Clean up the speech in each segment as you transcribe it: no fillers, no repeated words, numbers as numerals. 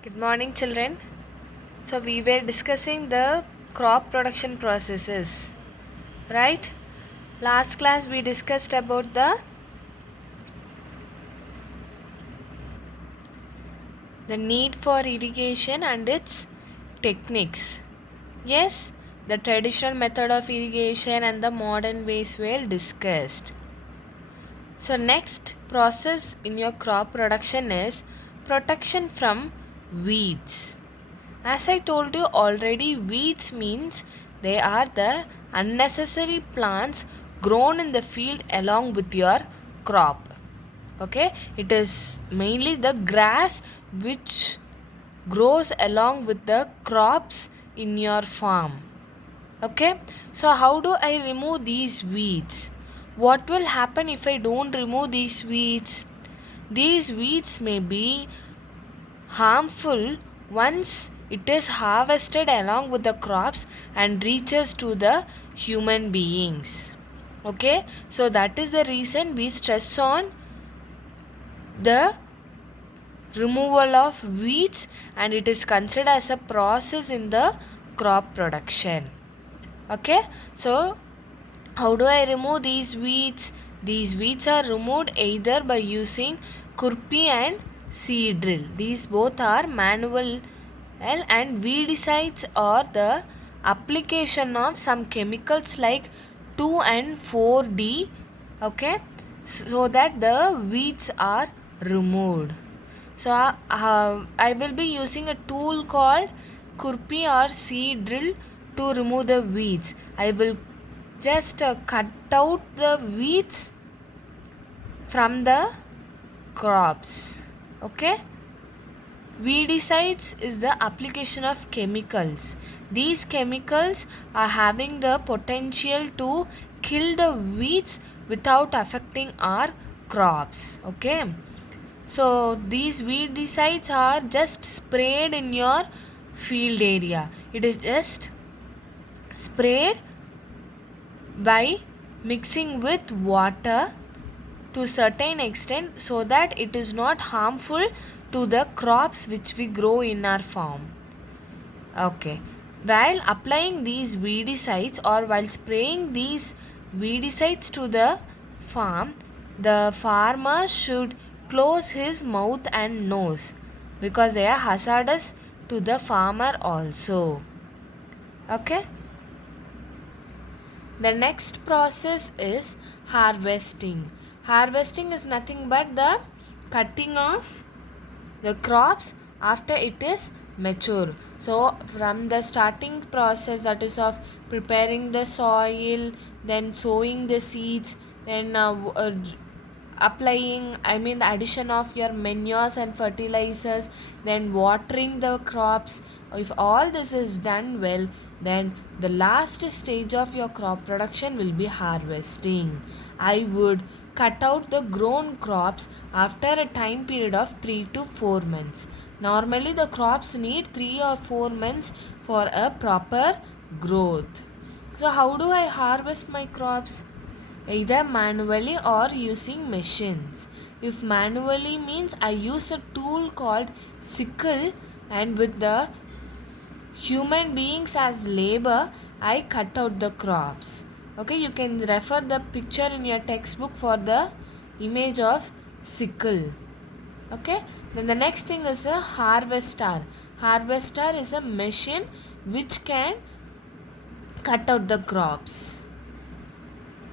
Good morning, children. So, we were discussing the crop production processes, right? Last class we discussed about the need for irrigation and its techniques. Yes, the traditional method of irrigation and the modern ways were discussed. So, next process in your crop production is protection from weeds. As I told you already, weeds means they are the unnecessary plants grown in the field along with your crop. Okay, it is mainly the grass which grows along with the crops in your farm. Okay, so how do I remove these weeds? What will happen if I don't remove these weeds? These weeds may be harmful once it is harvested along with the crops and reaches to the human beings. Okay, so that is the reason we stress on the removal of weeds, and it is considered as a process in the crop production. Okay, so how do I remove these weeds? These weeds are removed either by using kurpi and seed drill. These both are manual, and weedicides are the application of some chemicals like 2 and 4D, okay, so that the weeds are removed. So I will be using a tool called kurpi or seed drill to remove the weeds. I will just cut out the weeds from the crops. Okay. Weedicides is the application of chemicals. These chemicals are having the potential to kill the weeds without affecting our crops. Okay. So these weedicides are just sprayed in your field area. It is just sprayed by mixing with water to a certain extent so that it is not harmful to the crops which we grow in our farm. Okay. While applying these weedicides or while spraying these weedicides to the farm, the farmer should close his mouth and nose because they are hazardous to the farmer also. Okay. The next process is harvesting. Harvesting is nothing but the cutting of the crops after it is mature. So from the starting process, that is of preparing the soil, then sowing the seeds, then applying, the addition of your manures and fertilizers, then watering the crops. If all this is done well, then the last stage of your crop production will be harvesting. I would cut out the grown crops after a time period of 3 to 4 months. Normally the crops need 3 or 4 months for a proper growth. So how do I harvest my crops? Either manually or using machines. If manually means I use a tool called sickle, and with the human beings as labor, I cut out the crops. Okay, you can refer the picture in your textbook for the image of sickle. Okay, then the next thing is a harvester. Harvester is a machine which can cut out the crops.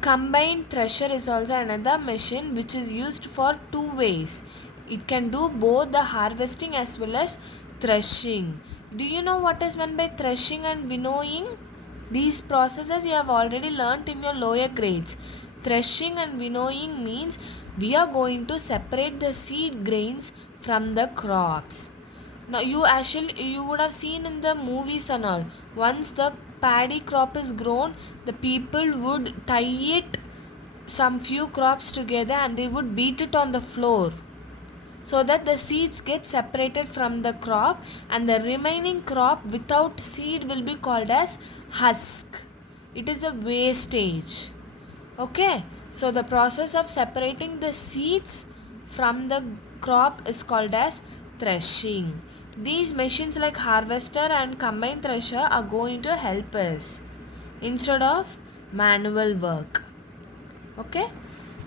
Combine thresher is also another machine which is used for two ways. It can do both the harvesting as well as threshing. Do you know what is meant by threshing and winnowing? These processes you have already learnt in your lower grades. Threshing and winnowing means we are going to separate the seed grains from the crops. Now you would have seen in the movies and all. Once the paddy crop is grown, the people would tie it some few crops together and they would beat it on the floor so that the seeds get separated from the crop, and the remaining crop without seed will be called as husk. It is a wastage. Okay, so the process of separating the seeds from the crop is called as threshing. These machines like harvester and combine thresher are going to help us instead of manual work. Okay,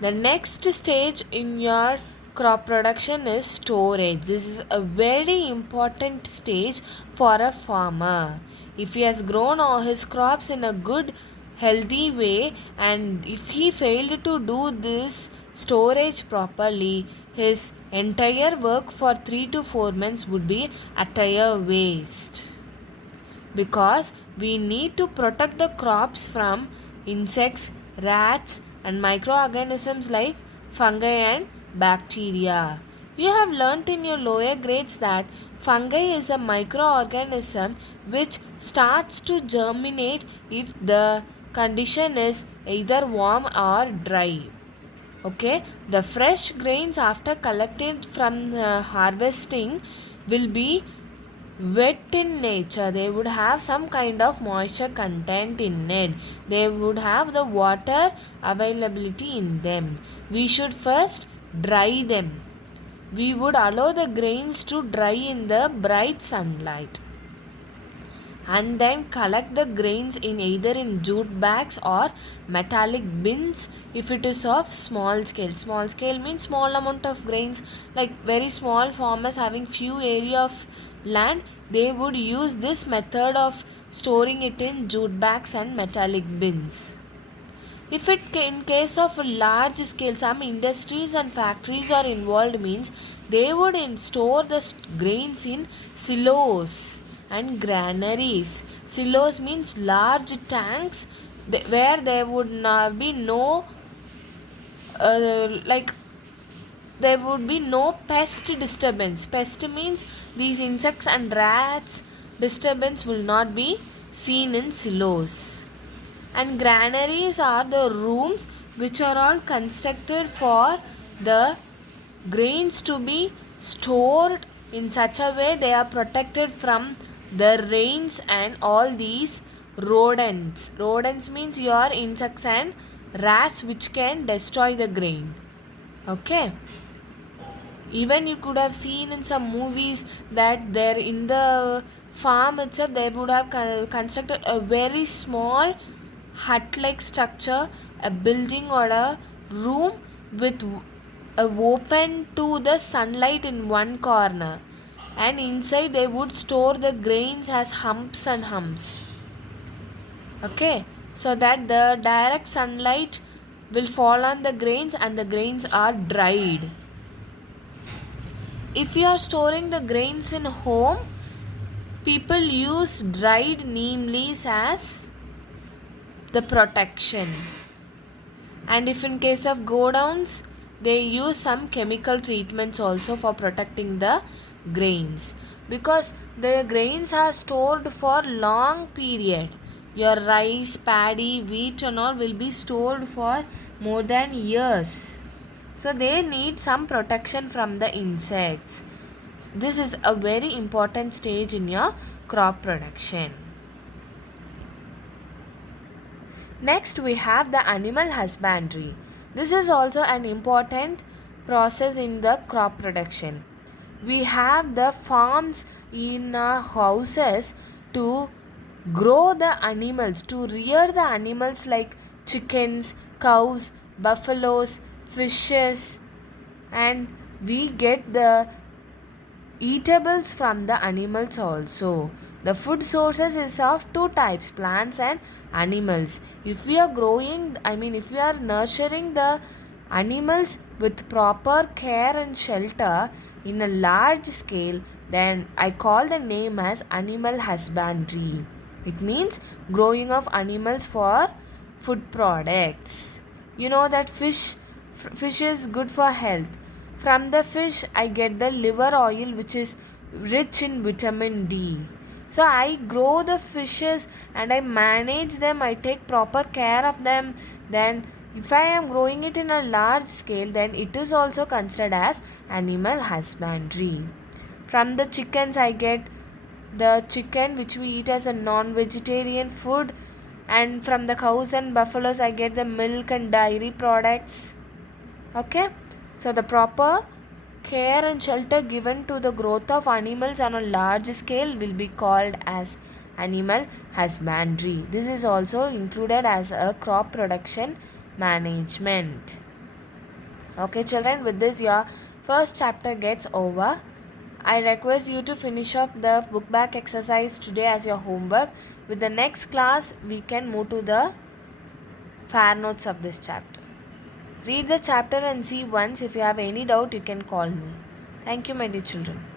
the next stage in your crop production is storage. This is a very important stage for a farmer. If he has grown all his crops in a good healthy way, and if he failed to do this storage properly, his entire work for 3 to 4 months would be utter waste, because we need to protect the crops from insects, rats, and microorganisms like fungi and bacteria. You have learnt in your lower grades that fungi is a microorganism which starts to germinate if the condition is either warm or dry. Okay, the fresh grains after collected from harvesting will be wet in nature. They would have some kind of moisture content in it. They would have the water availability in them. We should first dry them. We would allow the grains to dry in the bright sunlight, and then collect the grains in either in jute bags or metallic bins if it is of small scale. Small scale means small amount of grains, like very small farmers having few area of land, they would use this method of storing it in jute bags and metallic bins. If it in case of a large scale, some industries and factories are involved, means they would store the grains in silos and granaries. Silos means large tanks where there would not be no like there would be no pest disturbance. Pest means these insects and rats disturbance will not be seen in silos. And granaries are the rooms which are all constructed for the grains to be stored in such a way they are protected from the rains and all these rodents. Rodents means your insects and rats which can destroy the grain. Okay, even you could have seen in some movies that there in the farm itself they would have constructed a very small hut like structure, a building or a room with a open to the sunlight in one corner, and inside they would store the grains as humps and humps. Okay, so that the direct sunlight will fall on the grains and the grains are dried. If you are storing the grains in home, people use dried neem leaves as the protection. And if in case of godowns, they use some chemical treatments also for protecting the grains, because the grains are stored for long period. Your rice, paddy, wheat and all will be stored for more than years. So they need some protection from the insects. This is a very important stage in your crop production. Next, we have the animal husbandry. This is also an important process in the crop production. We have the farms in our houses to grow the animals, to rear the animals like chickens, cows, buffaloes, fishes, and we get the eatables from the animals also. The food sources is of two types, plants and animals. If we are if we are nurturing the animals with proper care and shelter in a large scale, then I call the name as animal husbandry. It means growing of animals for food products. You know that fish is good for health. From the fish I get the liver oil which is rich in vitamin D. So I grow the fishes and I manage them, I take proper care of them. Then if I am growing it in a large scale, then it is also considered as animal husbandry. From the chickens I get the chicken which we eat as a non-vegetarian food, and from the cows and buffaloes I get the milk and dairy products. Okay, so the proper care and shelter given to the growth of animals on a large scale will be called as animal husbandry. This is also included as a crop production management. Okay, children, with this your first chapter gets over. I request you to finish off the book back exercise today as your homework. With the next class, we can move to the fair notes of this chapter. Read the chapter and see once. If you have any doubt, you can call me. Thank you, my dear children.